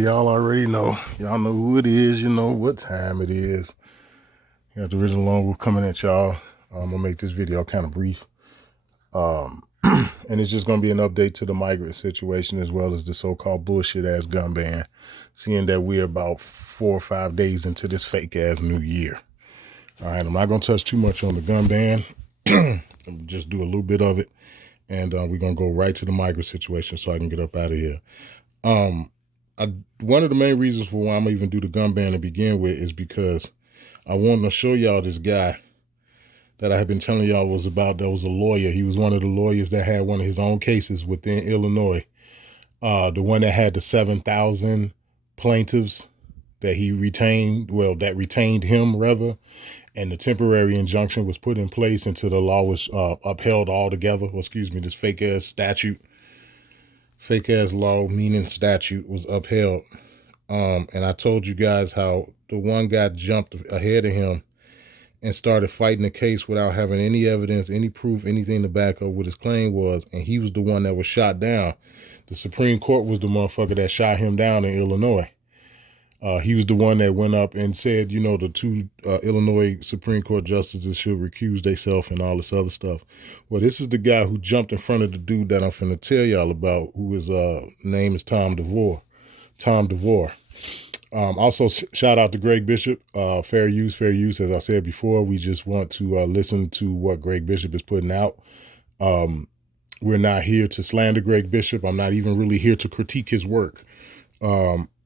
Y'all already know. Y'all know who it is. You know what time it is. You got the original Lone Wolf coming at y'all. I'm going to make this video kind of brief. And it's just going to be an update to the migrant situation as well as the so-called bullshit-ass gun ban, seeing that we're about 4 or 5 days into this fake-ass new year. All right, I'm not going to touch too much on the gun ban. Just do a little bit of it. And we're going to go right to the migrant situation so I can get up out of here. One of the main reasons for why I'm gonna even do the gun ban to begin with is because I want to show y'all this guy that I have been telling y'all was about. That was a lawyer. He was one of the lawyers that had one of his own cases within Illinois. The one that had the 7,000 plaintiffs that he retained, well, that retained him rather, and the temporary injunction was put in place until the law was upheld altogether. Well, excuse me, this fake ass statute. Fake ass law, meaning statute, was upheld. And I told you guys how the one guy jumped ahead of him and started fighting the case without having any evidence, any proof, anything to back up what his claim was. And he was the one that was shot down. The Supreme Court was the motherfucker that shot him down in Illinois. He was the one that went up and said, you know, the two Illinois Supreme Court justices should recuse themselves and all this other stuff. Well, this is the guy who jumped in front of the dude that I'm finna tell y'all about, who his name is Tom DeVore. Tom DeVore. Also, shout out to Greg Bishop. Fair use, fair use. As I said before, we just want to listen to what Greg Bishop is putting out. We're not here to slander Greg Bishop. I'm not even really here to critique his work.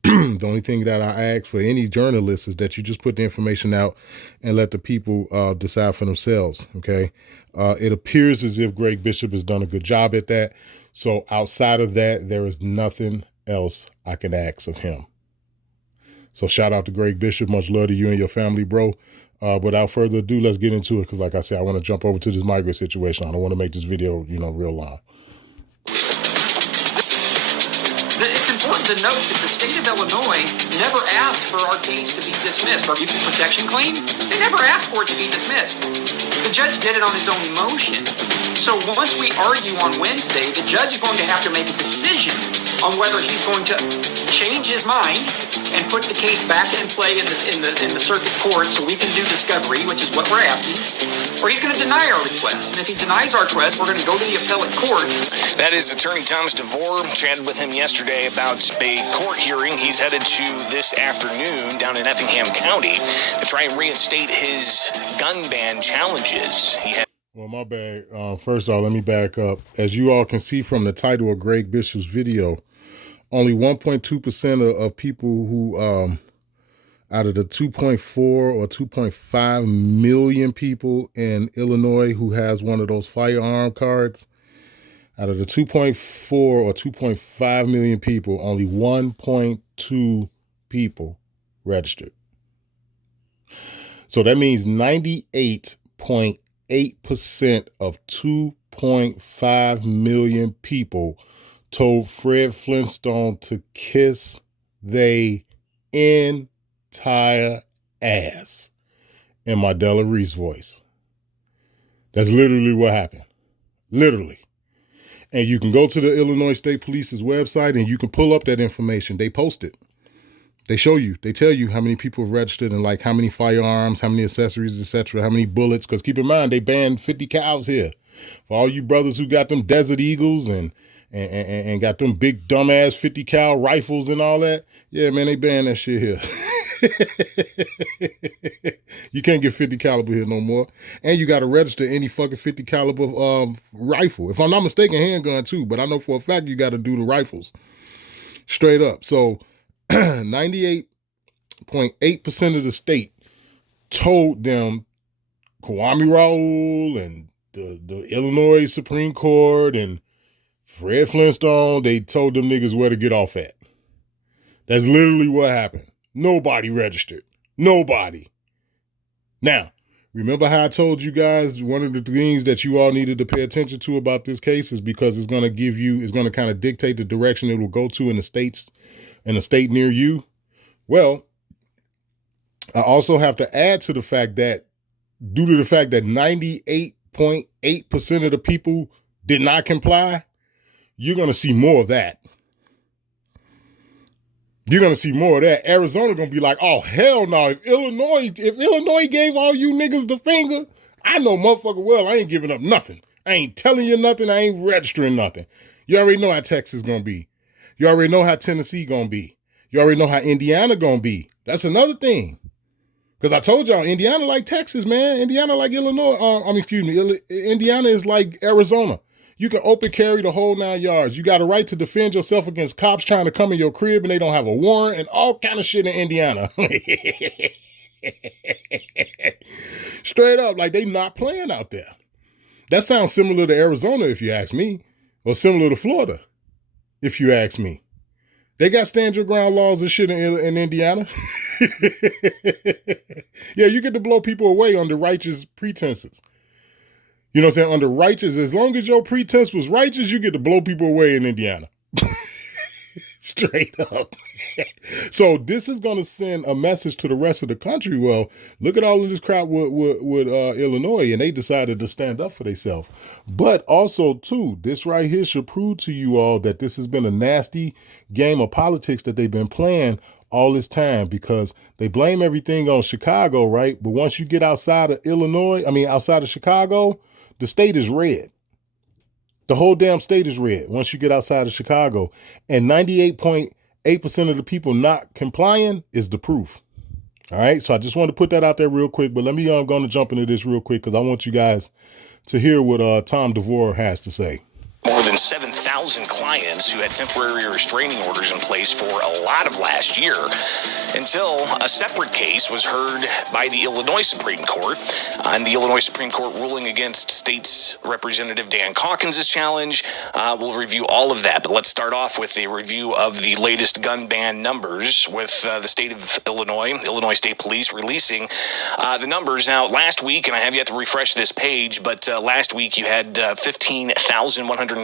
The only thing that I ask for any journalist is that you just put the information out and let the people decide for themselves, okay? It appears as if Greg Bishop has done a good job at that. So outside of that, there is nothing else I can ask of him. So shout out to Greg Bishop. Much love to you and your family, bro. Without further ado, let's get into it. Because like I said, I want to jump over to this migrant situation. I don't want to make this video, you know, real long. It's important to note that the state of Illinois never asked for our case to be dismissed. Our equal protection claim, they never asked for it to be dismissed. The judge did it on his own motion. So once we argue on Wednesday, the judge is going to have to make a decision on whether he's going to change his mind and put the case back in play in the circuit court so we can do discovery, which is what we're asking, or he's going to deny our request. And if he denies our request, we're going to go to the appellate court. That is Attorney Thomas DeVore. Chatted with him yesterday about a court hearing he's headed to this afternoon down in Effingham County to try and reinstate his gun ban challenges. Well, my bad. First off, let me back up. As you all can see from the title of Greg Bishop's video, only 1.2% of people who, out of the 2.4 or 2.5 million people in Illinois who has one of those firearm cards, out of the 2.4 or 2.5 million people, only 1.2 people registered. So that means 98.8% of 2.5 million people told Fred Flintstone to kiss they entire ass in Mardella Reese voice. That's literally what happened. Literally. And you can go to the Illinois State Police's website and you can pull up that information. They post it. They show you. They tell you how many people have registered and like how many firearms, how many accessories, etc., how many bullets. Because keep in mind, they banned 50 cals here. For all you brothers who got them Desert Eagles and got them big dumbass 50 cal rifles and all that. Yeah, man, they banned that shit here. You can't get 50 caliber here no more. And you got to register any fucking 50 caliber rifle. If I'm not mistaken, handgun too. But I know for a fact you got to do the rifles. Straight up. So 98.8% of the state told them Kwame Raoul and the Illinois Supreme Court and Fred Flintstone, they told them niggas where to get off at. That's literally what happened. Nobody registered. Nobody. Now, remember how I told you guys one of the things that you all needed to pay attention to about this case is because it's going to give you, it's going to kind of dictate the direction it will go to in the states, in a state near you. Well, I also have to add to the fact that due to the fact that 98.8% of the people did not comply, you're going to see more of that. You're going to see more of that. Arizona going to be like, oh, hell no. If Illinois gave all you niggas the finger, I know motherfucker well I ain't giving up nothing. I ain't telling you nothing. I ain't registering nothing. You already know how Texas going to be. You already know how Tennessee going to be. You already know how Indiana going to be. That's another thing. Because I told y'all, Indiana like Texas, man. Indiana like Illinois. Indiana is like Arizona. You can open carry the whole 9 yards. You got a right to defend yourself against cops trying to come in your crib and they don't have a warrant and all kind of shit in Indiana. Straight up, like they not playing out there. That sounds similar to Arizona if you ask me, or similar to Florida if you ask me. They got stand your ground laws and shit in Indiana. Yeah, you get to blow people away under righteous pretenses. You know what I'm saying? Under righteous, as long as your pretense was righteous, you get to blow people away in Indiana. Straight up. So this is going to send a message to the rest of the country. Well, look at all of this crap with Illinois, and they decided to stand up for themselves. But also, too, this right here should prove to you all that this has been a nasty game of politics that they've been playing all this time, because they blame everything on Chicago, right? But once you get outside of outside of Chicago, the state is red. The whole damn state is red once you get outside of Chicago. And 98.8% of the people not complying is the proof. All right. So I just wanted to put that out there real quick. But let me going to jump into this real quick because I want you guys to hear what Tom DeVore has to say. More than 7,000 clients who had temporary restraining orders in place for a lot of last year, until a separate case was heard by the Illinois Supreme Court, and the Illinois Supreme Court ruling against State's Representative Dan Calkins' challenge. We'll review all of that, but let's start off with a review of the latest gun ban numbers with the state of Illinois State Police releasing the numbers. Now, last week, and I have yet to refresh this page, but last week you had 15,164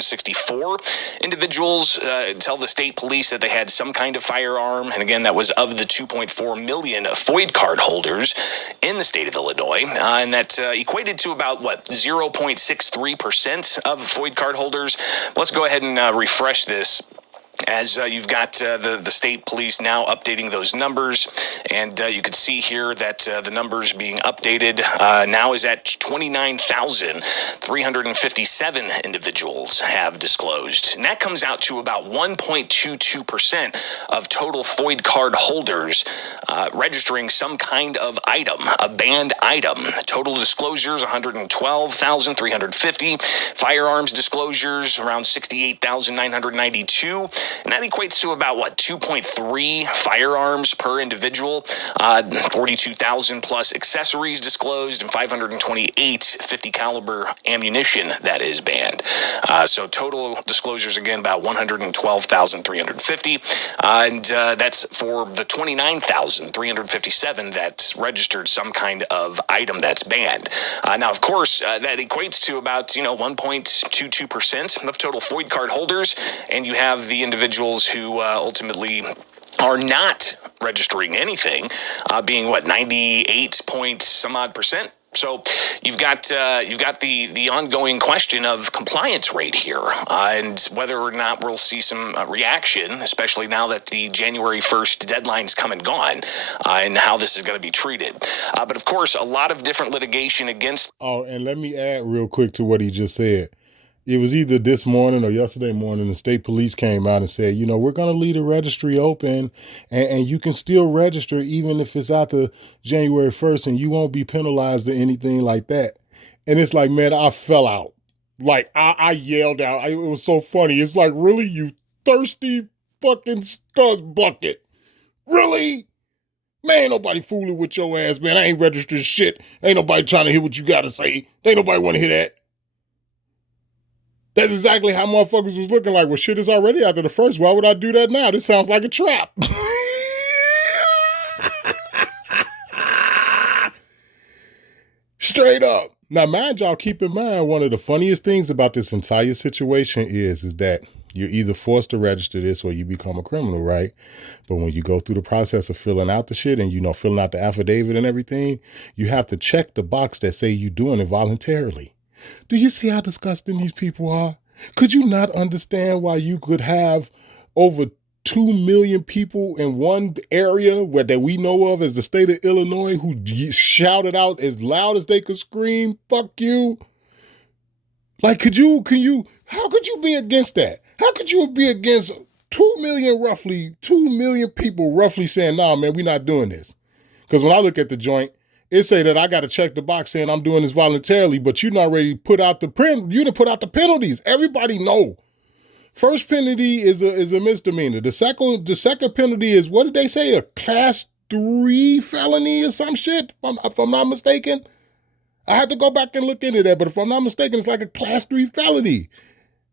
individuals tell the state police that they had some kind of firearm. And again, that was of the 2.4 million FOID card holders in the state of Illinois. And that equated to about, 0.63% of FOID card holders. Let's go ahead and refresh this, as you've got the state police now updating those numbers. And you can see here that the numbers being updated now is at 29,357 individuals have disclosed. And that comes out to about 1.22% of total FOID card holders registering some kind of item, a banned item. Total disclosures, 112,350. Firearms disclosures, around 68,992. And that equates to about, 2.3 firearms per individual, 42,000 plus accessories disclosed, and 528 50 caliber ammunition that is banned. So total disclosures, again, about 112,350. And that's for the 29,357 that's registered some kind of item that's banned. Now, of course, that equates to about, 1.22% of total FOID card holders. And you have the individuals who ultimately are not registering anything, being 98 point some odd percent. So you've got the ongoing question of compliance rate here, and whether or not we'll see some reaction, especially now that the January 1st deadline's come and gone, and how this is going to be treated. But of course, a lot of different litigation against. Oh, and let me add real quick to what he just said. It was either this morning or yesterday morning, the state police came out and said, we're going to leave the registry open and you can still register even if it's after January 1st and you won't be penalized or anything like that. And it's like, man, I fell out. Like, I yelled out. It was so funny. It's like, really, you thirsty fucking studs bucket? Really? Man, ain't nobody fooling with your ass, man. I ain't registered shit. Ain't nobody trying to hear what you got to say. Ain't nobody want to hear that. That's exactly how motherfuckers was looking like. Well, shit is already after the first. Why would I do that now? This sounds like a trap. Straight up. Now, mind y'all, keep in mind, one of the funniest things about this entire situation is that you're either forced to register this or you become a criminal, right? But when you go through the process of filling out the shit and, filling out the affidavit and everything, you have to check the box that say you're doing it voluntarily. Do you see how disgusting these people are? Could you not understand why you could have over 2 million people in one area that we know of as the state of Illinois who shouted out as loud as they could scream, fuck you? Like, how could you be against that? How could you be against 2 million people roughly saying, nah, man, we're not doing this? Because when I look at the joint, it say that I got to check the box saying I'm doing this voluntarily, but you not ready to put out you didn't put out the penalties. Everybody know. First penalty is a misdemeanor. The second penalty is, what did they say? A class 3 felony or some shit, if I'm not mistaken. I had to go back and look into that, but if I'm not mistaken, it's like a class 3 felony.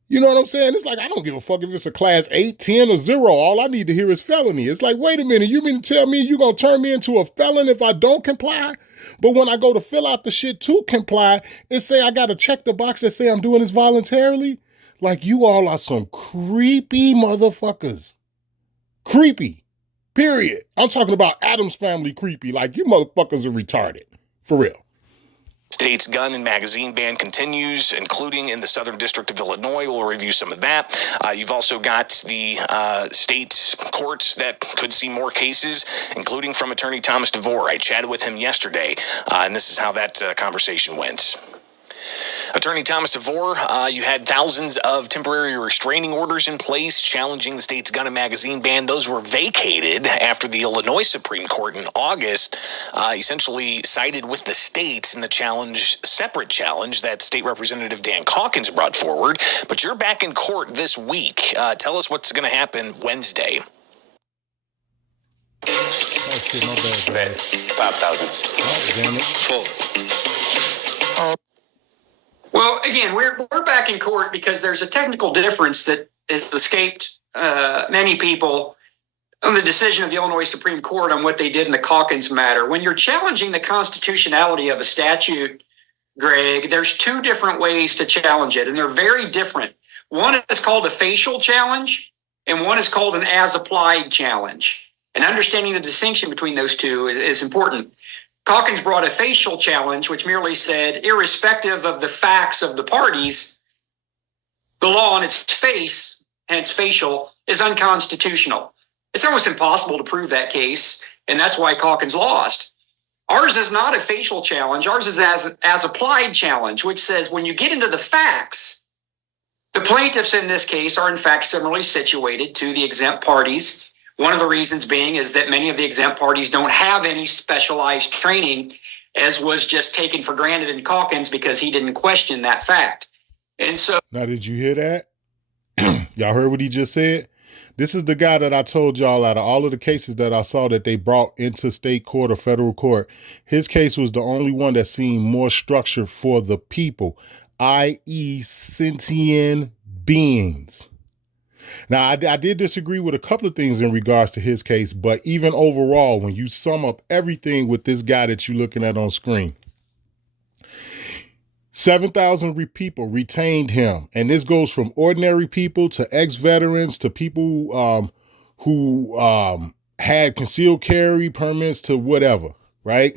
You know what I'm saying? It's like, I don't give a fuck if it's a class 8, 10, or 0. All I need to hear is felony. It's like, wait a minute, you mean to tell me you're going to turn me into a felon if I don't comply? But when I go to fill out the shit to comply, it say I got to check the box that say I'm doing this voluntarily? Like, you all are some creepy motherfuckers. Creepy. Period. I'm talking about Addams Family creepy. Like, you motherfuckers are retarded. For real. State's gun and magazine ban continues, including in the Southern District of Illinois. We'll review some of that. You've also got the state courts that could see more cases, including from Attorney Thomas DeVore. I chatted with him yesterday, and this is how that conversation went. Attorney Thomas DeVore, you had thousands of temporary restraining orders in place challenging the state's gun and magazine ban. Those were vacated after the Illinois Supreme Court in August essentially sided with the states in the separate challenge that State Representative Dan Calkins brought forward. But you're back in court this week. Tell us what's going to happen Wednesday. Oh, shit, my bad, guys. 5,000. Oh, damn it. Full. Well, again, we're back in court because there's a technical difference that has escaped many people on the decision of the Illinois Supreme Court on what they did in the Calkins matter. When you're challenging the constitutionality of a statute, Greg, there's 2 different ways to challenge it, and they're very different. One is called a facial challenge, and one is called an as-applied challenge. And understanding the distinction between those two is important. Calkins brought a facial challenge, which merely said, irrespective of the facts of the parties, the law on its face, hence facial, is unconstitutional. It's almost impossible to prove that case, and that's why Calkins lost. Ours is not a facial challenge. Ours is as applied challenge, which says when you get into the facts, the plaintiffs in this case are in fact similarly situated to the exempt parties. One of the reasons being is that many of the exempt parties don't have any specialized training, as was just taken for granted in Calkins because he didn't question that fact. And so... Now, did you hear that? Y'all heard what he just said? This is the guy that I told y'all out of all of the cases that I saw that they brought into state court or federal court, his case was the only one that seemed more structured for the people, i.e. sentient beings. Now, I did disagree with a couple of things in regards to his case, but even overall, when you sum up everything with this guy that you're looking at on screen, 7,000 people retained him. And this goes from ordinary people to ex-veterans to people who had concealed carry permits to whatever, right?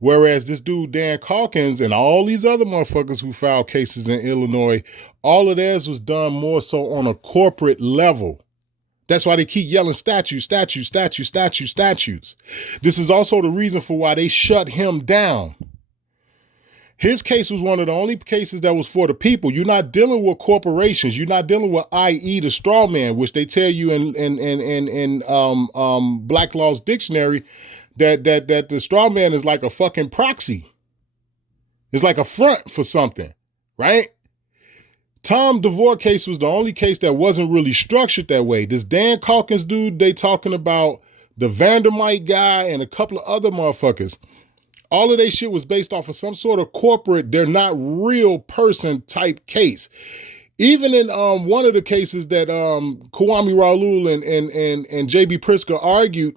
Whereas this dude, Dan Calkins, and all these other motherfuckers who filed cases in Illinois, all of theirs was done more so on a corporate level. That's why they keep yelling statutes. This is also the reason for why they shut him down. His case was one of the only cases that was for the people. You're not dealing with corporations. You're not dealing with, i.e., the straw man, which they tell you in Black Law's dictionary that the straw man is like a fucking proxy. It's like a front for something, right? Tom DeVore case was the only case that wasn't really structured that way. This Dan Calkins dude, they talking about the Vandermite guy and a couple of other motherfuckers. All of their shit was based off of some sort of corporate, they're not real person type case. Even in one of the cases that Kwame Raoul and J.B. Pritzker argued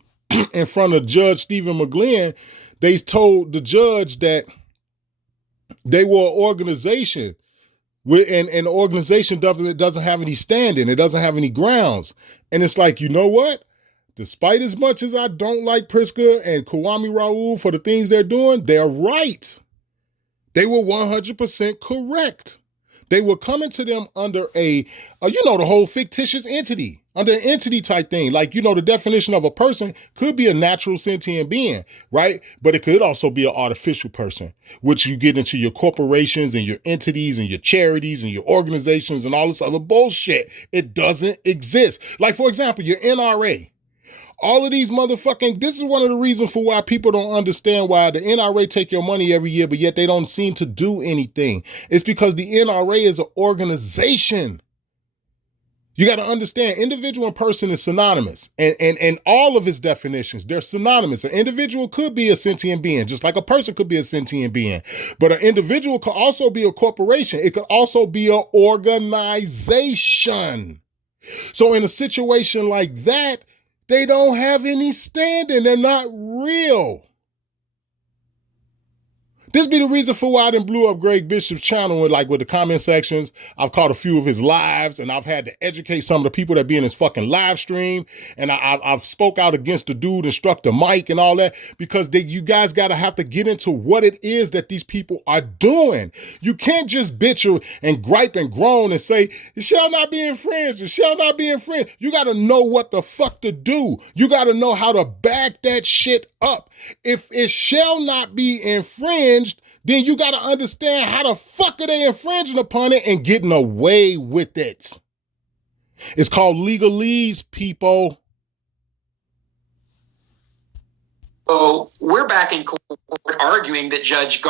in front of Judge Stephen McGlynn, they told the judge that they were an organization, and the organization doesn't have any standing. It doesn't have any grounds. And it's like, you know what? Despite as much as I don't like Pritzker and Kwame Raoul for the things they're doing, they're right. They were 100% correct. They were coming to them under the whole fictitious entity. Under an entity type thing. Like, you know, the definition of a person could be a natural sentient being, right? But it could also be an artificial person, which you get into your corporations and your entities and your charities and your organizations and all this other bullshit. It doesn't exist. Like, for example, your NRA. All of these motherfucking, this is one of the reasons for why people don't understand why the NRA take your money every year, but yet they don't seem to do anything. It's because the NRA is an organization. You got to understand, individual and person is synonymous. And all of its definitions, they're synonymous. An individual could be a sentient being, just like a person could be a sentient being. But an individual could also be a corporation. It could also be an organization. So in a situation like that, they don't have any standing. They're not real. This be the reason for why I done blew up Greg Bishop's channel with the comment sections. I've caught a few of his lives, and I've had to educate some of the people that be in his fucking live stream. And I've spoke out against the dude and struck the mic and all that, because you guys got to have to get into what it is that these people are doing. You can't just bitch and gripe and groan and say, it shall not be infringed, it shall not be infringed. You got to know what the fuck to do. You got to know how to back that shit up. If it shall not be infringed, then you got to understand how the fuck are they infringing upon it and getting away with it. It's called legalese, people. So we're back in court arguing that Judge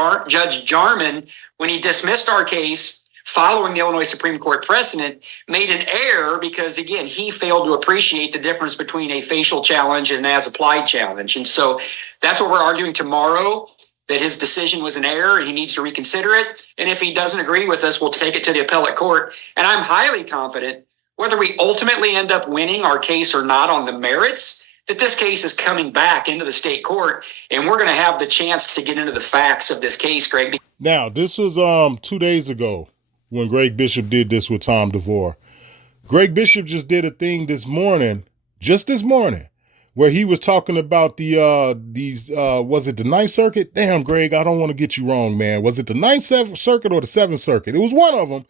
Jarman, when he dismissed our case following the Illinois Supreme Court precedent, made an error because, again, he failed to appreciate the difference between a facial challenge and an as-applied challenge. And so that's what we're arguing tomorrow, that his decision was an error and he needs to reconsider it. And if he doesn't agree with us, we'll take it to the appellate court. And I'm highly confident, whether we ultimately end up winning our case or not on the merits, that this case is coming back into the state court, and we're going to have the chance to get into the facts of this case, Greg. Now, this was 2 days ago when Greg Bishop did this with Tom DeVore. Greg Bishop just did a thing this morning, where he was talking about was it the Ninth Circuit? Damn, Greg, I don't want to get you wrong, man. Was it the Ninth Circuit or the Seventh Circuit? It was one of them,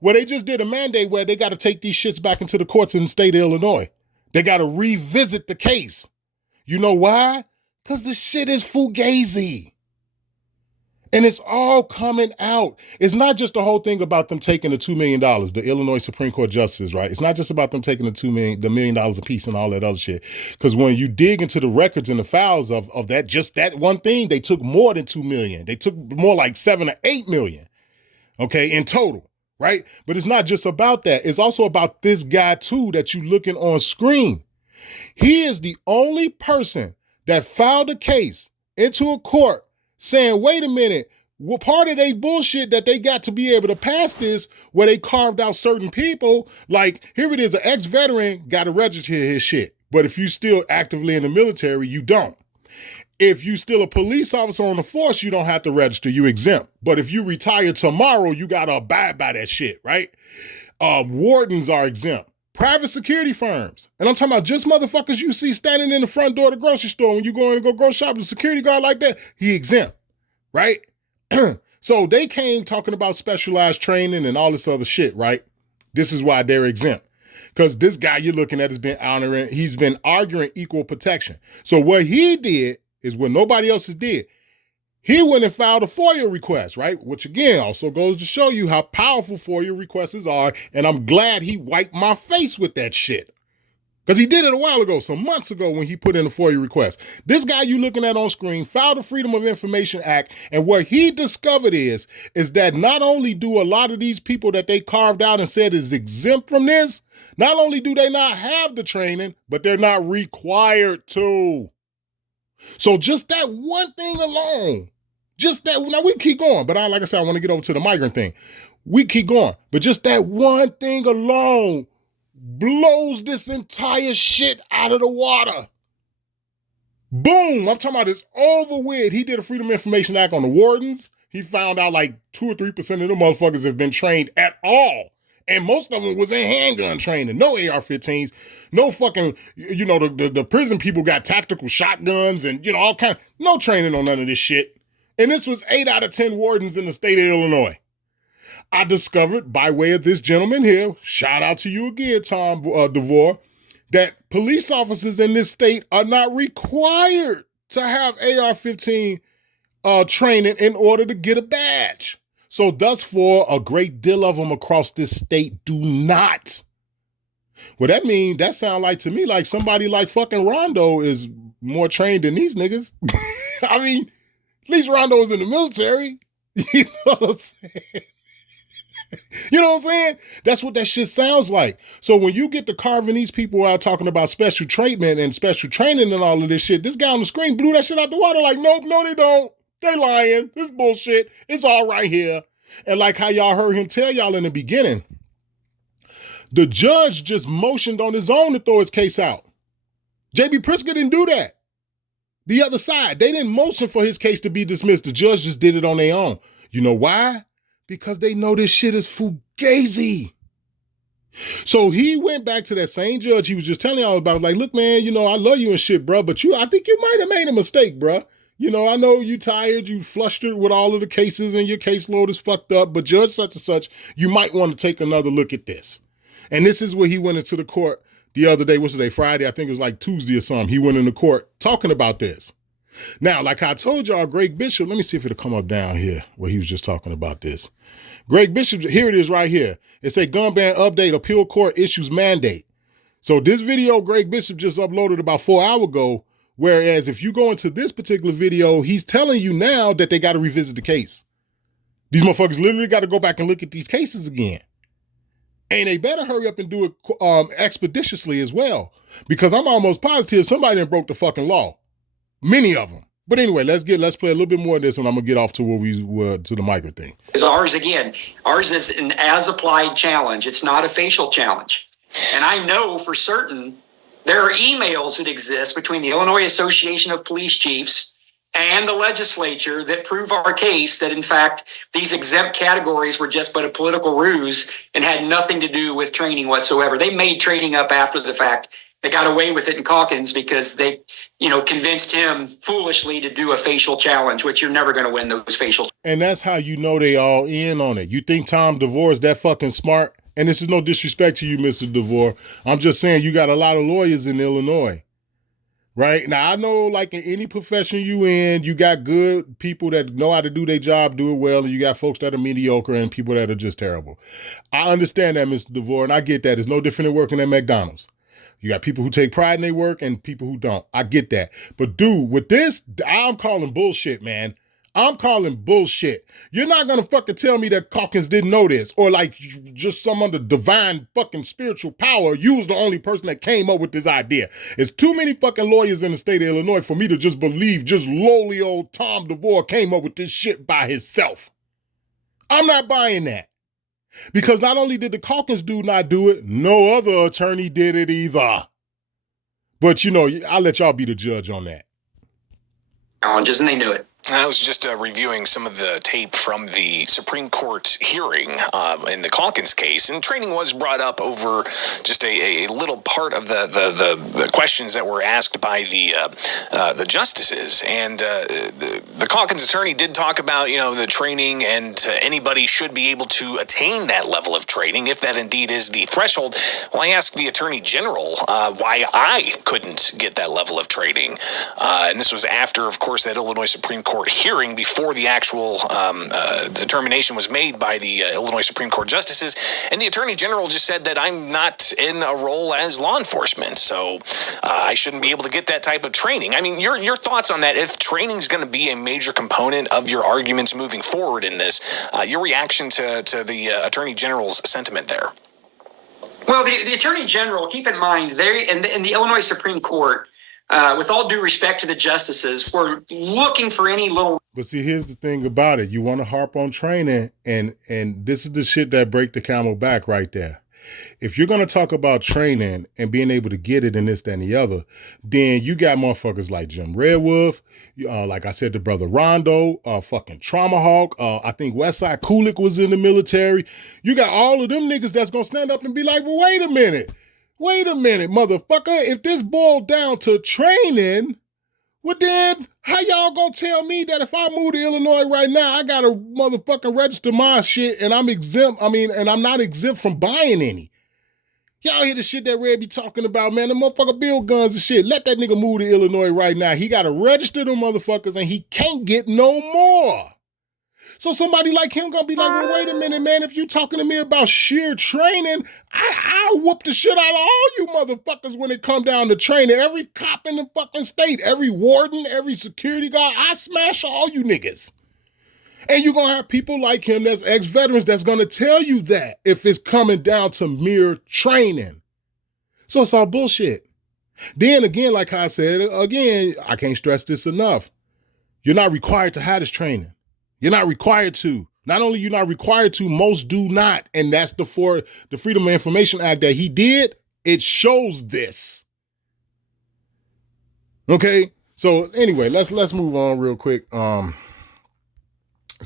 where they just did a mandate where they got to take these shits back into the courts in the state of Illinois. They got to revisit the case. You know why? Because the shit is fugazi. And it's all coming out. It's not just the whole thing about them taking the $2 million, the Illinois Supreme Court justices, right? It's not just about them taking the $1 million a piece and all that other shit. Because when you dig into the records and the files of that, just that one thing, they took more than $2 million. They took more like $7 or $8 million, okay, in total, right? But it's not just about that. It's also about this guy, too, that you looking on screen. He is the only person that filed a case into a court saying, wait a minute, well, part of they bullshit that they got to be able to pass this, where they carved out certain people, like, here it is, an ex-veteran got to register his shit. But if you still actively in the military, you don't. If you still a police officer on the force, you don't have to register, you exempt. But if you retire tomorrow, you got to abide by that shit, right? Wardens are exempt. Private security firms. And I'm talking about just motherfuckers you see standing in the front door of the grocery store when you go in and go grocery shop, the security guard like that, he exempt, right? So they came talking about specialized training and all this other shit, right? This is why they're exempt. Because this guy you're looking at he's been arguing equal protection. So what he did is what nobody else did. He went and filed a FOIA request, right? Which again also goes to show you how powerful FOIA requests are. And I'm glad he wiped my face with that shit. Because he did it a while ago, some months ago, when he put in a FOIA request. This guy you looking at on screen filed the Freedom of Information Act. And what he discovered is that not only do a lot of these people that they carved out and said is exempt from this, not only do they not have the training, but they're not required to. So just that one thing alone, now we keep going, but like I said, I want to get over to the migrant thing. We keep going, but just that one thing alone blows this entire shit out of the water. Boom, I'm talking about it's over with. He did a Freedom of Information Act on the wardens. He found out like 2 or 3% of them motherfuckers have been trained at all. And most of them was in handgun training, no AR-15s, no fucking, the prison people got tactical shotguns and, all kinds, no training on none of this shit. And this was 8 out of 10 wardens in the state of Illinois. I discovered by way of this gentleman here, shout out to you again, Tom DeVore, that police officers in this state are not required to have AR-15 training in order to get a badge. So thus far, a great deal of them across this state do not. Well, that sound like to me like somebody like fucking Rondo is more trained than these niggas. I mean, at least Rondo was in the military. You know what I'm saying? You know what I'm saying? That's what that shit sounds like. So when you get to carving these people out talking about special treatment and special training and all of this shit, this guy on the screen blew that shit out the water like, nope, no, they don't. They lying. This bullshit. It's all right here. And like how y'all heard him tell y'all in the beginning, the judge just motioned on his own to throw his case out. J.B. Pritzker didn't do that. The other side, they didn't motion for his case to be dismissed. The judge just did it on their own. You know why? Because they know this shit is fugazi. So he went back to that same judge he was just telling y'all about, like, look, man, you know, I love you and shit, bro, but I think you might have made a mistake, bro. You know, I know you tired, you flustered with all of the cases and your caseload is fucked up, but judge such and such, you might want to take another look at this. And this is where he went into the court the other day, what's the day, Friday, I think it was like Tuesday or something. He went into court talking about this. Now, like I told y'all, Greg Bishop, let me see if it'll come up down here where he was just talking about this. Greg Bishop, here it is right here. It say gun ban update, appeal court issues mandate. So this video Greg Bishop just uploaded about 4 hours ago, whereas if you go into this particular video, he's telling you now that they got to revisit the case. These motherfuckers literally got to go back and look at these cases again. And they better hurry up and do it expeditiously as well, because I'm almost positive somebody done broke the fucking law. Many of them. But anyway, let's play a little bit more of this, and I'm gonna get off to where we were to the micro thing. Ours is an as-applied challenge. It's not a facial challenge. And I know for certain there are emails that exist between the Illinois Association of Police Chiefs and the legislature that prove our case that, in fact, these exempt categories were just but a political ruse and had nothing to do with training whatsoever. They made training up after the fact. They got away with it in Calkins because they, convinced him foolishly to do a facial challenge, which you're never going to win those facial. And that's how you know they all in on it. You think Tom DeVore is that fucking smart? And this is no disrespect to you, Mr. DeVore. I'm just saying you got a lot of lawyers in Illinois, right? Now, I know like in any profession you in, you got good people that know how to do their job, do it well, and you got folks that are mediocre and people that are just terrible. I understand that, Mr. DeVore, and I get that. It's no different than working at McDonald's. You got people who take pride in their work and people who don't. I get that. But dude, with this, I'm calling bullshit, man. I'm calling bullshit. You're not going to fucking tell me that Calkins didn't know this, or like just some other divine fucking spiritual power. You was the only person that came up with this idea. There's too many fucking lawyers in the state of Illinois for me to just believe just lowly old Tom DeVore came up with this shit by himself. I'm not buying that. Because not only did the Calkins dude not do it, no other attorney did it either. But I'll let y'all be the judge on that. Challenges, and they knew it. I was just reviewing some of the tape from the Supreme Court hearing in the Calkins case, and training was brought up over just a little part of the questions that were asked by the justices. And the Calkins attorney did talk about the training, and anybody should be able to attain that level of training if that indeed is the threshold. Well, I asked the attorney general why I couldn't get that level of training, and this was after, of course, that Illinois Supreme Court hearing before the actual determination was made by the Illinois Supreme Court justices. And the Attorney General just said that I'm not in a role as law enforcement, so I shouldn't be able to get that type of training. I mean, your thoughts on that, if training is going to be a major component of your arguments moving forward in this, your reaction to the Attorney General's sentiment there? Well, the Attorney General, keep in mind, they in the Illinois Supreme Court, with all due respect to the justices, were looking for any little. But see, here's the thing about it. You want to harp on training, and this is the shit that break the camel back right there. If you're going to talk about training and being able to get it and this, that, and the other, then you got motherfuckers like Jim Redwolf, like I said, the brother Rondo, fucking Traumahawk, I think Westside Kulik was in the military. You got all of them niggas that's going to stand up and be like, well, wait a minute, motherfucker. If this boiled down to training, well then, how y'all gonna tell me that if I move to Illinois right now, I gotta motherfucking register my shit and I'm exempt, and I'm not exempt from buying any? Y'all hear the shit that Red be talking about, man. The motherfucker build guns and shit. Let that nigga move to Illinois right now. He got to register them motherfuckers and he can't get no more. So somebody like him gonna be like, well, wait a minute, man. If you talking to me about sheer training, I'll whoop the shit out of all you motherfuckers when it come down to training. Every cop in the fucking state, every warden, every security guard, I smash all you niggas. And you're gonna have people like him that's ex-veterans that's gonna tell you that if it's coming down to mere training. So it's all bullshit. Then again, like I said, again, I can't stress this enough. You're not required to have this training. You're not required to. Not only you're not required to, most do not. And that's the Freedom of Information Act that he did. It shows this. Okay. So anyway, let's move on real quick. Let's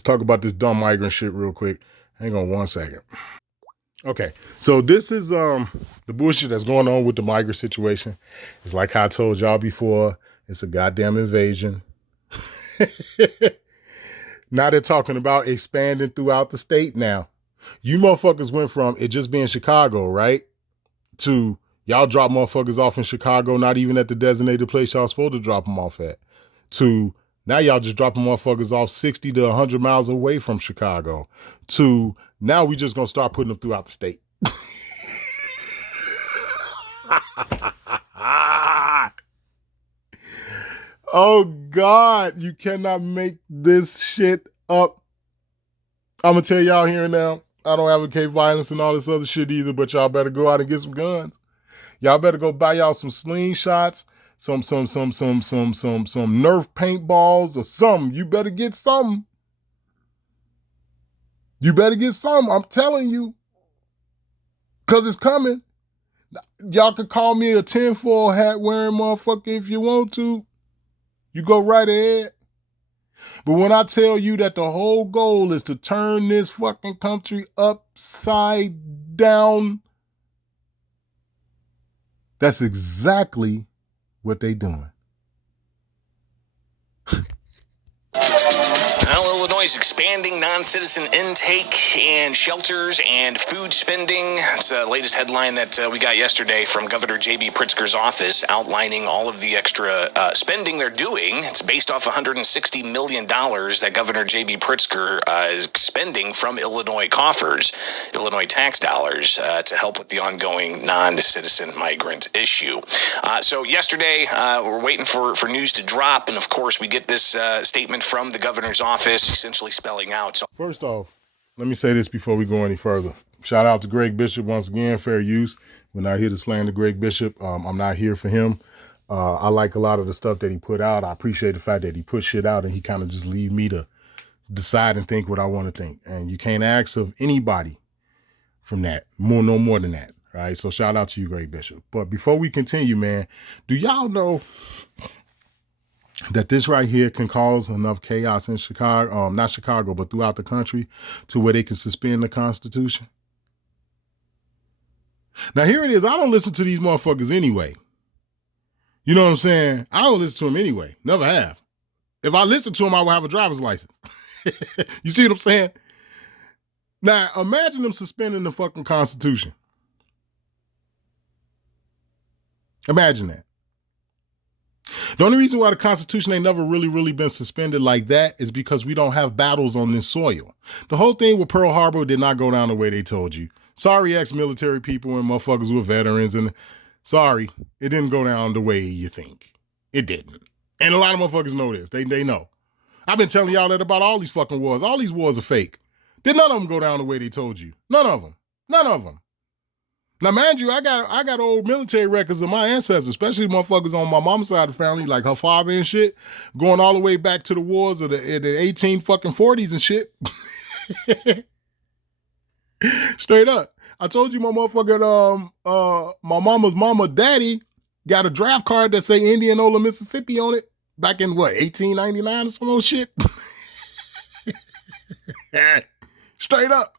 talk about this dumb migrant shit real quick. Hang on one second. Okay. So this is the bullshit that's going on with the migrant situation. It's like I told y'all before. It's a goddamn invasion. Now they're talking about expanding throughout the state now. You motherfuckers went from it just being Chicago, right? To y'all drop motherfuckers off in Chicago, not even at the designated place y'all supposed to drop them off at. To now y'all just dropping motherfuckers off 60 to 100 miles away from Chicago. To now we just gonna start putting them throughout the state. Oh, God, you cannot make this shit up. I'm going to tell y'all here and now, I don't advocate violence and all this other shit either, but y'all better go out and get some guns. Y'all better go buy y'all some slingshots, some Nerf paintballs or something. You better get some. You better get some, I'm telling you. Because it's coming. Y'all could call me a tinfoil hat wearing motherfucker if you want to. You go right ahead. But when I tell you that the whole goal is to turn this fucking country upside down, that's exactly what they doing. Well, Illinois is expanding non-citizen intake and shelters and food spending. It's the latest headline that we got yesterday from Governor J.B. Pritzker's office outlining all of the extra spending they're doing. It's based off $160 million that Governor J.B. Pritzker is spending from Illinois coffers, Illinois tax dollars, to help with the ongoing non-citizen migrant issue. So yesterday, we're waiting for news to drop, and of course, we get this statement from the governor's office essentially spelling out. So first off, let me say this before we go any further. Shout out to Greg Bishop once again, fair use. We're not here to slander Greg Bishop. I'm not here for him. I like a lot of the stuff that he put out. I appreciate the fact that he put shit out and he kind of just leave me to decide and think what I want to think. And you can't ask of anybody from that, no more than that. Right? So shout out to you, Greg Bishop. But before we continue, man, do y'all know that this right here can cause enough chaos in Chicago, not Chicago, but throughout the country to where they can suspend the Constitution? Now, here it is. I don't listen to these motherfuckers anyway. You know what I'm saying? I don't listen to them anyway. Never have. If I listen to them, I will have a driver's license. You see what I'm saying? Now, imagine them suspending the fucking Constitution. Imagine that. The only reason why the Constitution ain't never really been suspended like that is because we don't have battles on this soil. The whole thing with Pearl Harbor did not go down the way they told you. Sorry, ex-military people and motherfuckers who are veterans, and sorry, it didn't go down the way you think. It didn't. And a lot of motherfuckers know this. They know. I've been telling y'all that about all these fucking wars. All these wars are fake. Did none of them go down the way they told you? None of them. None of them. Now, mind you, I got old military records of my ancestors, especially motherfuckers on my mom's side of the family, like her father and shit, going all the way back to the wars of the 1840s and shit. Straight up. I told you my motherfucker, my mama's mama daddy got a draft card that say Indianola, Mississippi on it back in, 1899 or some old shit? Straight up.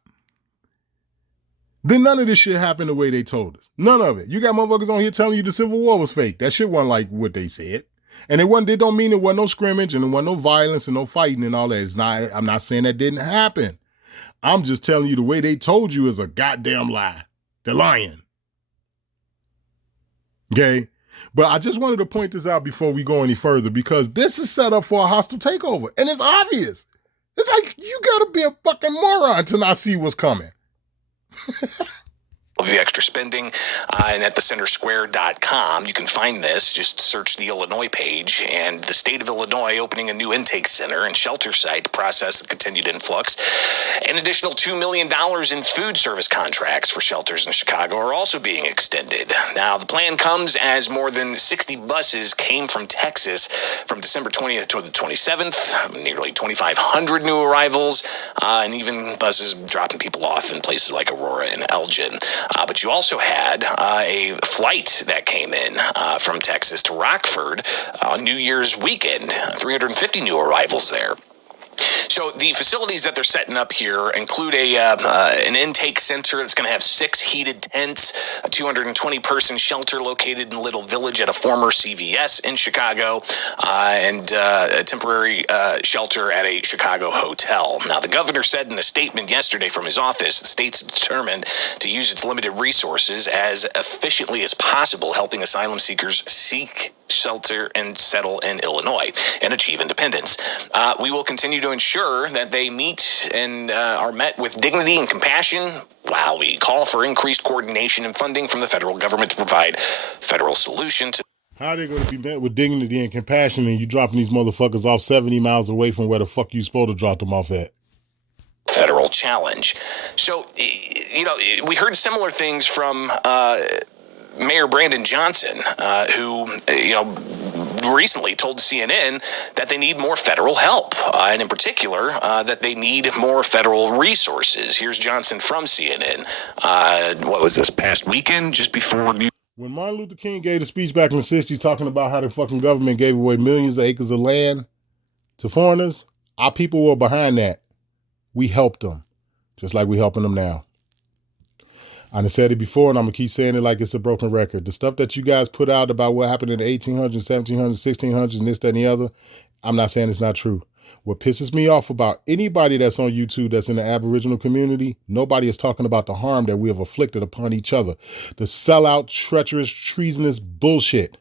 Then none of this shit happened the way they told us. None of it. You got motherfuckers on here telling you the Civil War was fake. That shit wasn't like what they said. And it don't mean there wasn't no scrimmage and there wasn't no violence and no fighting and all that. I'm not saying that didn't happen. I'm just telling you the way they told you is a goddamn lie. They're lying. Okay? But I just wanted to point this out before we go any further because this is set up for a hostile takeover. And it's obvious. It's like, you gotta be a fucking moron to not see what's coming. Of the extra spending, and at thecentersquare.com you can find this. Just search the Illinois page, and the state of Illinois opening a new intake center and shelter site process of continued influx. An additional $2 million in food service contracts for shelters in Chicago are also being extended. Now, the plan comes as more than 60 buses came from Texas from December 20th to the 27th, nearly 2,500 new arrivals, and even buses dropping people off in places like Aurora and Elgin. But you also had a flight that came in from Texas to Rockford on New Year's weekend, 350 new arrivals there. So the facilities that they're setting up here include an intake center that's going to have 6 heated tents, a 220-person shelter located in Little Village at a former CVS in Chicago, and a temporary shelter at a Chicago hotel. Now, the governor said in a statement yesterday from his office, the state's determined to use its limited resources as efficiently as possible, helping asylum seekers seek shelter and settle in Illinois and achieve independence. We will continue to ensure that they meet and are met with dignity and compassion while we call for increased coordination and funding from the federal government to provide federal solutions. How are they going to be met with dignity and compassion and you dropping these motherfuckers off 70 miles away from where the fuck you supposed to drop them off at? Federal challenge. So, we heard similar things from Mayor Brandon Johnson, who, recently told CNN that they need more federal help, and in particular, that they need more federal resources. Here's Johnson from CNN. What was this, past weekend, just before New... When Martin Luther King gave a speech back in the 60s talking about how the fucking government gave away millions of acres of land to foreigners, our people were behind that. We helped them, just like we're helping them now. I said it before, and I'm going to keep saying it like it's a broken record. The stuff that you guys put out about what happened in the 1800s, 1700s, 1600s, and this, that, and the other, I'm not saying it's not true. What pisses me off about anybody that's on YouTube that's in the Aboriginal community, nobody is talking about the harm that we have inflicted upon each other. The sellout, treacherous, treasonous bullshit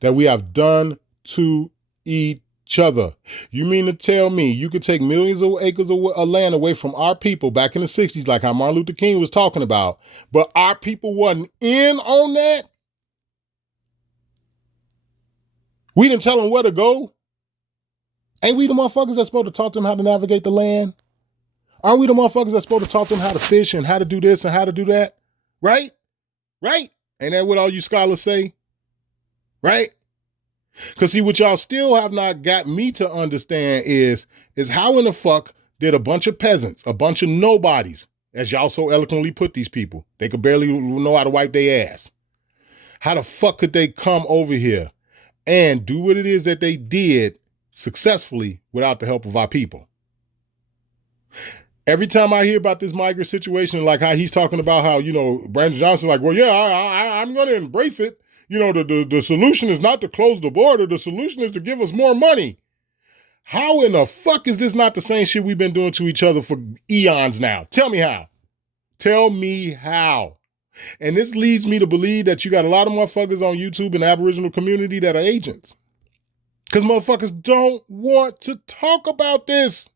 that we have done to each other. You mean to tell me you could take millions of acres of land away from our people back in the 60s, like how Martin Luther King was talking about, but our people wasn't in on that? We didn't tell them where to go. Ain't we the motherfuckers that's supposed to taught them how to navigate the land? Aren't we the motherfuckers that's supposed to taught them how to fish and how to do this and how to do that? Right? Right? Ain't that what all you scholars say? Right? Because see, what y'all still have not got me to understand is how in the fuck did a bunch of peasants, a bunch of nobodies, as y'all so eloquently put these people, they could barely know how to wipe their ass. How the fuck could they come over here and do what it is that they did successfully without the help of our people? Every time I hear about this migrant situation, like how he's talking about how, Brandon Johnson's like, well, yeah, I'm going to embrace it. The solution is not to close the border. The solution is to give us more money. How in the fuck is this not the same shit we've been doing to each other for eons now? Tell me how. Tell me how. And this leads me to believe that you got a lot of motherfuckers on YouTube in the Aboriginal community that are agents. Because motherfuckers don't want to talk about this.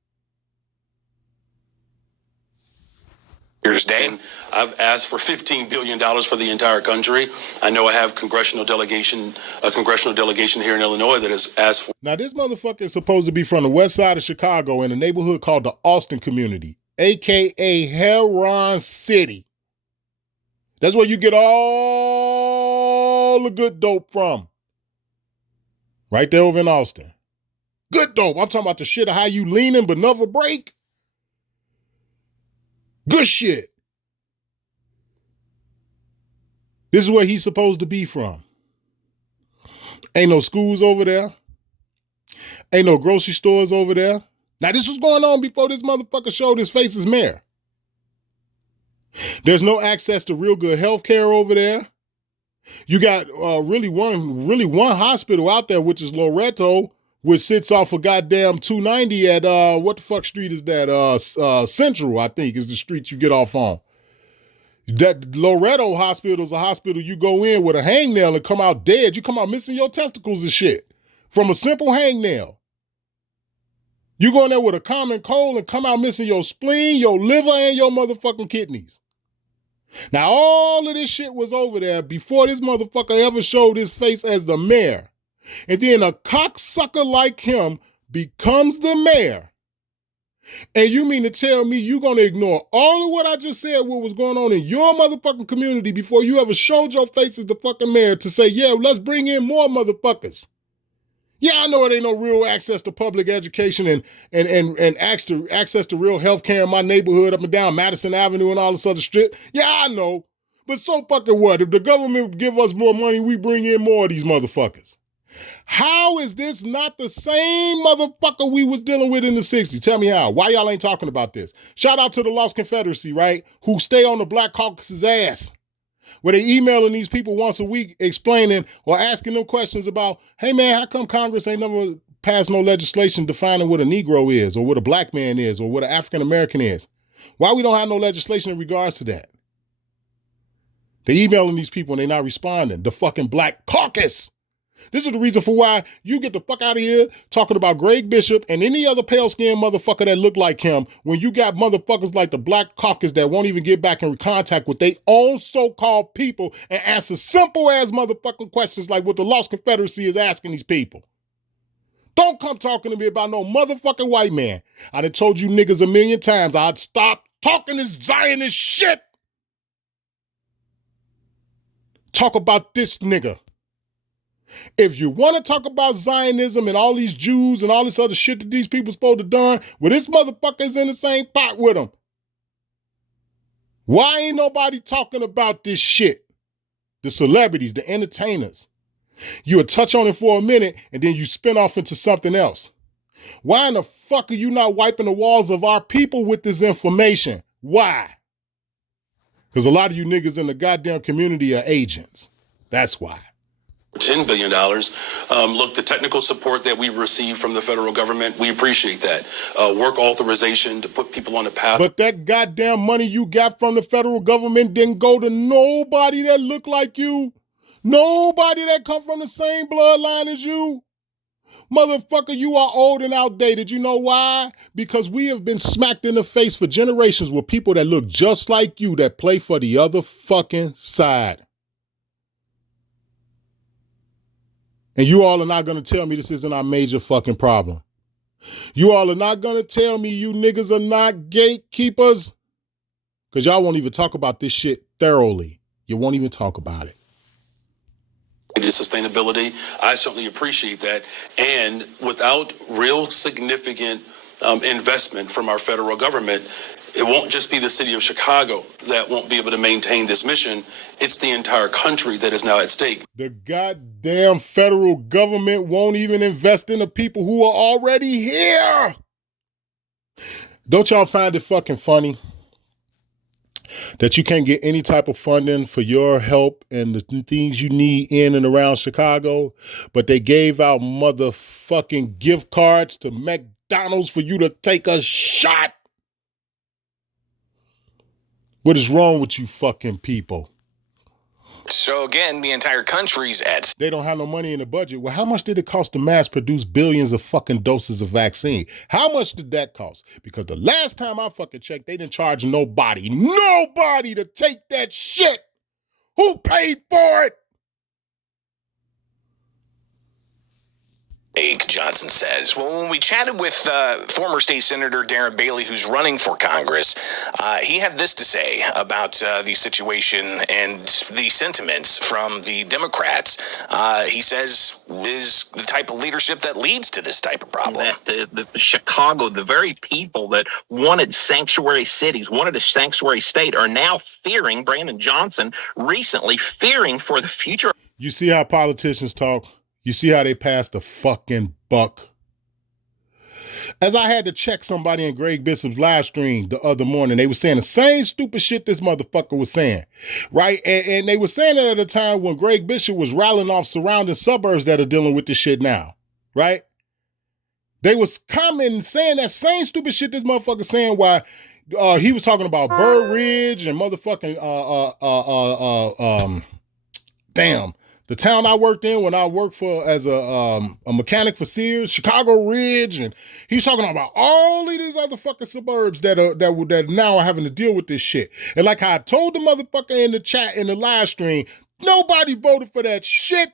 Here's Dane. And I've asked for $15 billion for the entire country. I know I have a congressional delegation here in Illinois that has asked for. Now, this motherfucker is supposed to be from the west side of Chicago in a neighborhood called the Austin community, a.k.a. Heron City. That's where you get all the good dope from. Right there over in Austin. Good dope. I'm talking about the shit of how you leaning but never break. Good shit. This is where he's supposed to be from. Ain't no schools over there. Ain't no grocery stores over there. Now, this was going on before this motherfucker showed his face as mayor. There's no access to real good health care over there. You got really one hospital out there, which is Loretto, which sits off of goddamn 290 at, what the fuck street is that? Central, I think, is the street you get off on. That Loretto hospital is a hospital you go in with a hangnail and come out dead. You come out missing your testicles and shit from a simple hangnail. You go in there with a common cold and come out missing your spleen, your liver, and your motherfucking kidneys. Now, all of this shit was over there before this motherfucker ever showed his face as the mayor. And then a cocksucker like him becomes the mayor. And you mean to tell me you're going to ignore all of what I just said, what was going on in your motherfucking community before you ever showed your face as the fucking mayor to say, yeah, let's bring in more motherfuckers. Yeah, I know it ain't no real access to public education and access to real health care in my neighborhood up and down Madison Avenue and all this other shit. Yeah, I know. But so fucking what? If the government give us more money, we bring in more of these motherfuckers. How is this not the same motherfucker we was dealing with in the 60s? Tell me how. Why y'all ain't talking about this? Shout out to the Lost Confederacy, right? Who stay on the Black Caucus's ass. Where they emailing these people once a week explaining or asking them questions about, hey man, how come Congress ain't never passed no legislation defining what a Negro is or what a black man is or what an African American is? Why we don't have no legislation in regards to that? They emailing these people and they not responding. The fucking Black Caucus. This is the reason for why you get the fuck out of here talking about Greg Bishop and any other pale-skinned motherfucker that look like him when you got motherfuckers like the Black Caucus that won't even get back in contact with their own so-called people and answer simple-ass motherfucking questions like what the Lost Confederacy is asking these people. Don't come talking to me about no motherfucking white man. I done told you niggas a million times I'd stop talking this Zionist shit. Talk about this nigga. If you want to talk about Zionism and all these Jews and all this other shit that these people supposed to done, well, this motherfucker's in the same pot with them. Why ain't nobody talking about this shit? The celebrities, the entertainers. You'll touch on it for a minute and then you spin off into something else. Why in the fuck are you not wiping the walls of our people with this information? Why? Because a lot of you niggas in the goddamn community are agents. That's why. $10 billion. Look, the technical support that we received from the federal government, we appreciate that. Work authorization to put people on a path. But that goddamn money you got from the federal government didn't go to nobody that looked like you. Nobody that come from the same bloodline as you. Motherfucker, you are old and outdated. You know why? Because we have been smacked in the face for generations with people that look just like you that play for the other fucking side. And you all are not going to tell me this isn't our major fucking problem. You all are not going to tell me you niggas are not gatekeepers. Because y'all won't even talk about this shit thoroughly. You won't even talk about it. Sustainability, I certainly appreciate that. And without real significant investment from our federal government, it won't just be the city of Chicago that won't be able to maintain this mission. It's the entire country that is now at stake. The goddamn federal government won't even invest in the people who are already here. Don't y'all find it fucking funny that you can't get any type of funding for your help and the things you need in and around Chicago, but they gave out motherfucking gift cards to McDonald's for you to take a shot? What is wrong with you fucking people? So again, the entire country's at. They don't have no money in the budget. Well, how much did it cost to mass produce billions of fucking doses of vaccine? How much did that cost? Because the last time I fucking checked, they didn't charge nobody to take that shit. Who paid for it? Johnson says. Well, when we chatted with former state senator Darren Bailey, who's running for Congress, he had this to say about the situation and the sentiments from the Democrats. He says is the type of leadership that leads to this type of problem. That the Chicago, the very people that wanted sanctuary cities, wanted a sanctuary state, are now fearing, Brandon Johnson recently fearing for the future. You see how politicians talk? You see how they pass the fucking buck? As I had to check somebody in Greg Bishop's live stream the other morning, they were saying the same stupid shit this motherfucker was saying, right? And they were saying it at a time when Greg Bishop was rattling off surrounding suburbs that are dealing with this shit now, right? They was commenting saying that same stupid shit this motherfucker saying why He was talking about Burr Ridge and motherfucking damn, the town I worked in when I worked for as a mechanic for Sears, Chicago Ridge, and he was talking about all of these other fucking suburbs that now are having to deal with this shit. And like I told the motherfucker in the chat in the live stream, nobody voted for that shit.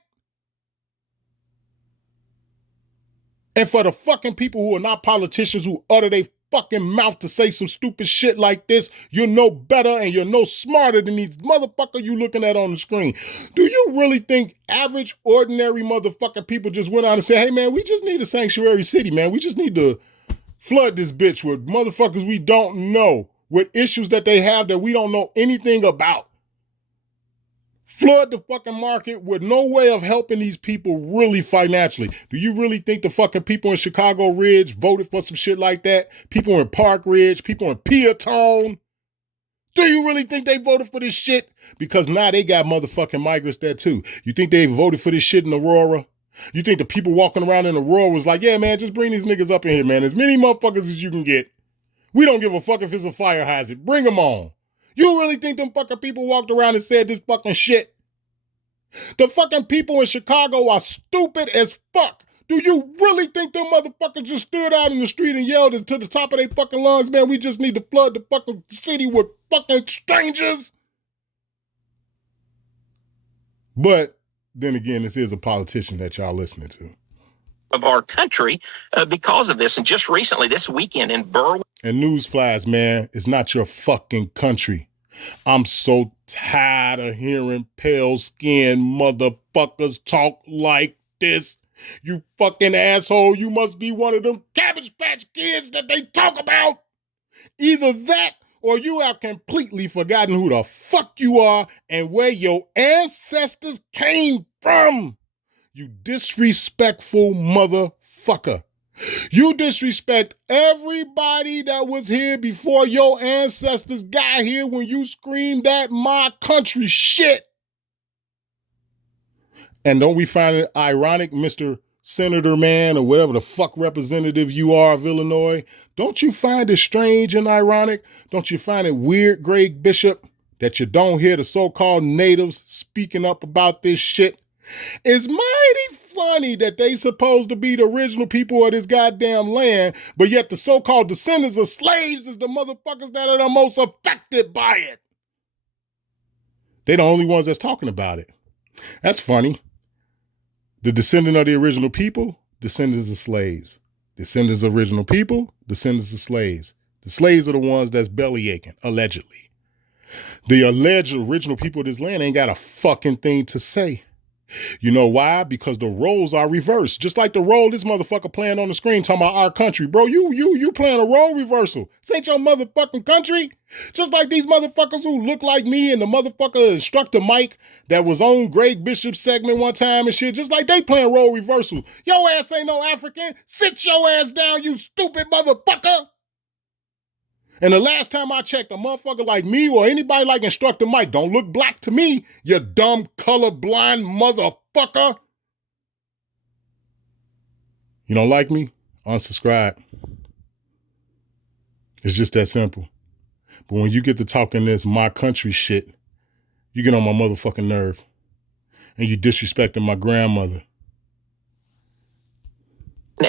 And for the fucking people who are not politicians who utter their fucking mouth to say some stupid shit like this, you're no better and you're no smarter than these motherfuckers you looking at on the screen. Do you really think average, ordinary motherfucking people just went out and said, hey man, we just need a sanctuary city, man. We just need to flood this bitch with motherfuckers we don't know, with issues that they have that we don't know anything about. Flood the fucking market with no way of helping these people really financially. Do you really think the fucking people in Chicago Ridge voted for some shit like that? People in Park Ridge, people in Peatone. Do you really think they voted for this shit? Because now they got motherfucking migrants there too. You think they voted for this shit in Aurora? You think the people walking around in Aurora was like, yeah man, just bring these niggas up in here, man. As many motherfuckers as you can get. We don't give a fuck if it's a fire hazard. Bring them on. You really think them fucking people walked around and said this fucking shit? The fucking people in Chicago are stupid as fuck. Do you really think them motherfuckers just stood out in the street and yelled to the top of their fucking lungs, man, we just need to flood the fucking city with fucking strangers? But then again, this is a politician that y'all listening to. Of our country because of this. And just recently, this weekend in Berwick. And newsflash, man, it's not your fucking country. I'm so tired of hearing pale-skinned motherfuckers talk like this. You fucking asshole, you must be one of them Cabbage Patch Kids that they talk about. Either that or you have completely forgotten who the fuck you are and where your ancestors came from. You disrespectful motherfucker. You disrespect everybody that was here before your ancestors got here when you screamed that my country shit. And don't we find it ironic, Mr. Senator man or whatever the fuck representative you are of Illinois? Don't you find it strange and ironic? Don't you find it weird, Greg Bishop, that you don't hear the so-called natives speaking up about this shit? It's mighty funny that they supposed to be the original people of this goddamn land, but yet the so-called descendants of slaves is the motherfuckers that are the most affected by it. They the only ones that's talking about it. That's funny. The descendant of the original people, descendants of slaves. Descendants of original people, descendants of slaves. The slaves are the ones that's belly aching, allegedly. The alleged original people of this land ain't got a fucking thing to say. You know why? Because the roles are reversed. Just like the role this motherfucker playing on the screen talking about our country. Bro, you playing a role reversal. This ain't your motherfucking country. Just like these motherfuckers who look like me and the motherfucker instructor Mike that was on Greg Bishop's segment one time and shit. Just like they playing role reversal. Your ass ain't no African. Sit your ass down, you stupid motherfucker. And the last time I checked, a motherfucker like me or anybody like Instructor Mike don't look black to me, you dumb colorblind motherfucker. You don't like me? Unsubscribe. It's just that simple. But when you get to talking this my country shit, you get on my motherfucking nerve. And you disrespecting my grandmother.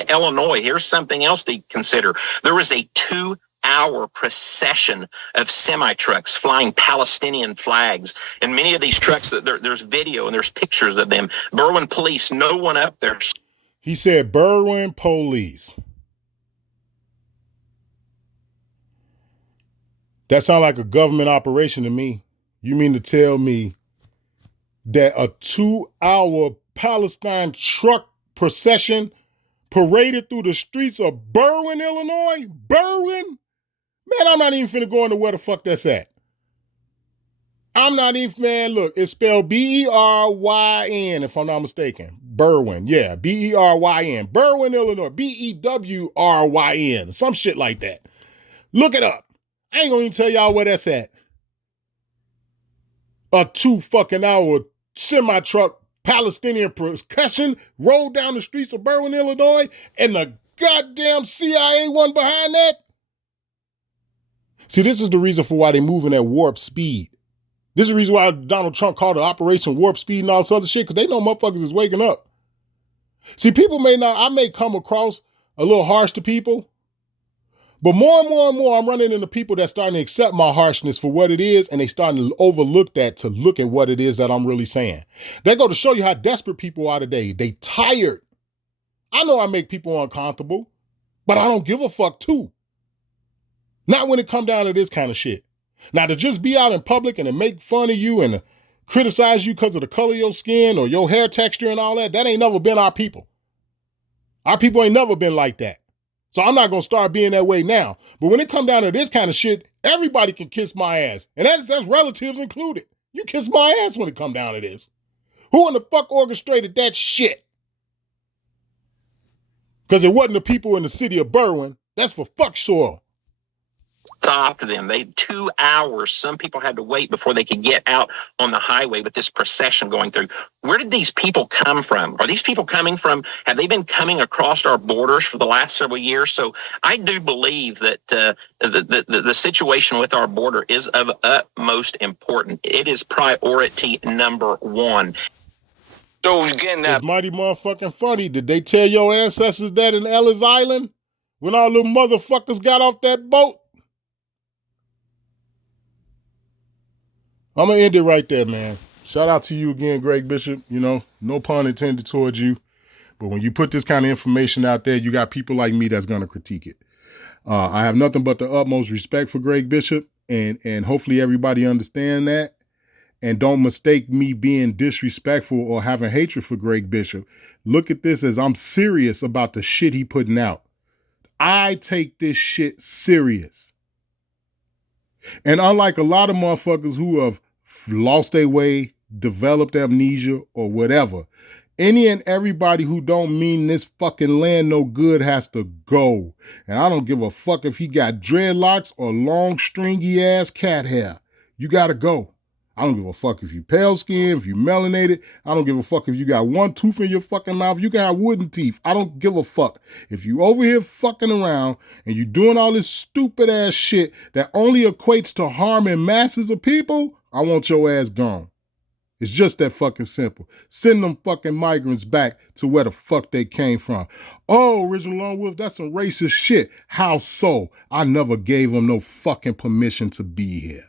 Illinois, here's something else to consider. There was a 2-hour procession of semi-trucks flying Palestinian flags. And many of these trucks, there's video and there's pictures of them. Berwyn police, no one up there. He said Berwyn police. That sounds like a government operation to me. You mean to tell me that a 2-hour Palestine truck procession paraded through the streets of Berwyn, Illinois? Berwyn? Man, I'm not even finna go into where the fuck that's at. I'm not even, man, look, it's spelled B-E-R-Y-N, if I'm not mistaken. Berwyn, yeah, B-E-R-Y-N. Berwyn, Illinois, B-E-W-R-Y-N, some shit like that. Look it up. I ain't gonna even tell y'all where that's at. A 2-fucking-hour semi-truck Palestinian procession rolled down the streets of Berwyn, Illinois, and the goddamn CIA one behind that? See, this is the reason for why they're moving at warp speed. This is the reason why Donald Trump called it Operation Warp Speed and all this other shit, because they know motherfuckers is waking up. See, people I may come across a little harsh to people, but more and more and more, I'm running into people that's starting to accept my harshness for what it is, and they starting to overlook that to look at what it is that I'm really saying. They go to show you how desperate people are today. They tired. I know I make people uncomfortable, but I don't give a fuck too. Not when it come down to this kind of shit. Now, to just be out in public and to make fun of you and to criticize you because of the color of your skin or your hair texture and all that ain't never been our people. Our people ain't never been like that. So I'm not going to start being that way now. But when it come down to this kind of shit, everybody can kiss my ass. And that's relatives included. You kiss my ass when it come down to this. Who in the fuck orchestrated that shit? Because it wasn't the people in the city of Berwyn. That's for fuck sure. Stopped them. They 2 hours. Some people had to wait before they could get out on the highway with this procession going through. Where did these people come from? Are these people coming from? Have they been coming across our borders for the last several years? So I do believe that the situation with our border is of utmost importance. It is priority number one. So again, it's mighty motherfucking funny. Did they tell your ancestors that in Ellis Island when all little motherfuckers got off that boat? I'm going to end it right there, man. Shout out to you again, Greg Bishop. You know, no pun intended towards you. But when you put this kind of information out there, you got people like me that's going to critique it. I have nothing but the utmost respect for Greg Bishop, and hopefully everybody understand that. And don't mistake me being disrespectful or having hatred for Greg Bishop. Look at this as I'm serious about the shit he putting out. I take this shit serious. And unlike a lot of motherfuckers who have lost their way, developed amnesia, or whatever, any and everybody who don't mean this fucking land no good has to go. And I don't give a fuck if he got dreadlocks or long stringy ass cat hair. You gotta go. I don't give a fuck if you pale skin, if you melanated. I don't give a fuck if you got one tooth in your fucking mouth. You can have wooden teeth. I don't give a fuck. If you over here fucking around and you doing all this stupid ass shit that only equates to harming masses of people, I want your ass gone. It's just that fucking simple. Send them fucking migrants back to where the fuck they came from. Oh, Original Lone Wolf, that's some racist shit. How so? I never gave them no fucking permission to be here.